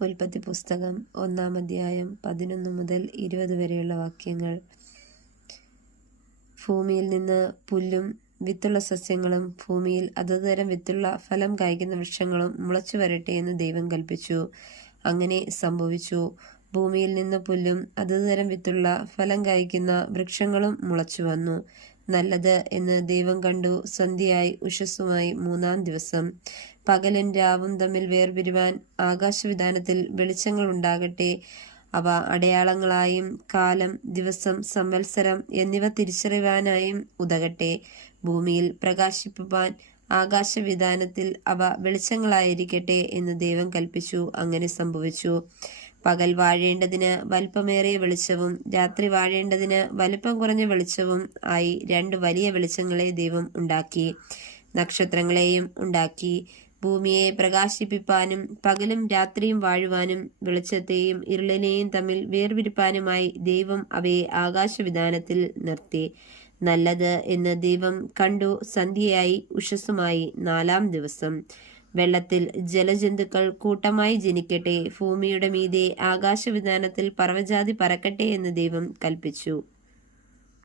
ഉൽപ്പത്തി പുസ്തകം 1-ാം അധ്യായം 11 മുതൽ 20 വരെയുള്ള വാക്യങ്ങൾ. ഭൂമിയിൽ നിന്ന് പുല്ലും വിത്തുള്ള സസ്യങ്ങളും ഭൂമിയിൽ അതതുതരം വിത്തുള്ള ഫലം കായ്ക്കുന്ന വൃക്ഷങ്ങളും മുളച്ചു വരട്ടെ എന്ന് ദൈവം കൽപ്പിച്ചു. അങ്ങനെ സംഭവിച്ചു. ഭൂമിയിൽ നിന്ന് പുല്ലും അതതുതരം വിത്തുള്ള ഫലം കായ്ക്കുന്ന വൃക്ഷങ്ങളും മുളച്ചു വന്നു. നല്ലത് എന്ന് ദൈവം കണ്ടു. സന്ധ്യയായി ഉഷസ്സുമായി 3-ാം ദിവസം. പകലും രാവും തമ്മിൽ വേർപിരിവാൻ ആകാശവിതാനത്തിൽ വെളിച്ചങ്ങൾ ഉണ്ടാകട്ടെ. അവ അടയാളങ്ങളായും കാലം, ദിവസം, സംവത്സരം എന്നിവ തിരിച്ചറിവാനായും ഉതകട്ടെ. ഭൂമിയിൽ പ്രകാശിപ്പാൻ ആകാശവിതാനത്തിൽ അവ വെളിച്ചങ്ങളായിരിക്കട്ടെ എന്ന് ദൈവം കൽപ്പിച്ചു. അങ്ങനെ സംഭവിച്ചു. പകൽ വാഴേണ്ടതിന് വലിപ്പമേറിയ വെളിച്ചവും രാത്രി വാഴേണ്ടതിന് വലിപ്പം കുറഞ്ഞ വെളിച്ചവും ആയി 2 വലിയ വെളിച്ചങ്ങളെ ദൈവം ഉണ്ടാക്കി. നക്ഷത്രങ്ങളെയും ഉണ്ടാക്കി. ഭൂമിയെ പ്രകാശിപ്പിപ്പാനും പകലും രാത്രിയും വാഴുവാനും വെളിച്ചത്തെയും ഇരുളിനെയും തമ്മിൽ വേർപിരിപ്പാനുമായി ദൈവം അവയെ ആകാശവിതാനത്തിൽ നിർത്തി. നല്ലത് എന്ന് ദൈവം കണ്ടു. സന്ധ്യയായി ഉഷസ്സുമായി 4-ാം ദിവസം. വെള്ളത്തിൽ ജലജന്തുക്കൾ കൂട്ടമായി ജനിക്കട്ടെ. ഭൂമിയുടെ മീതെ ആകാശവിതാനത്തിൽ പറവജാതി പറക്കട്ടെ എന്ന് ദൈവം കൽപ്പിച്ചു.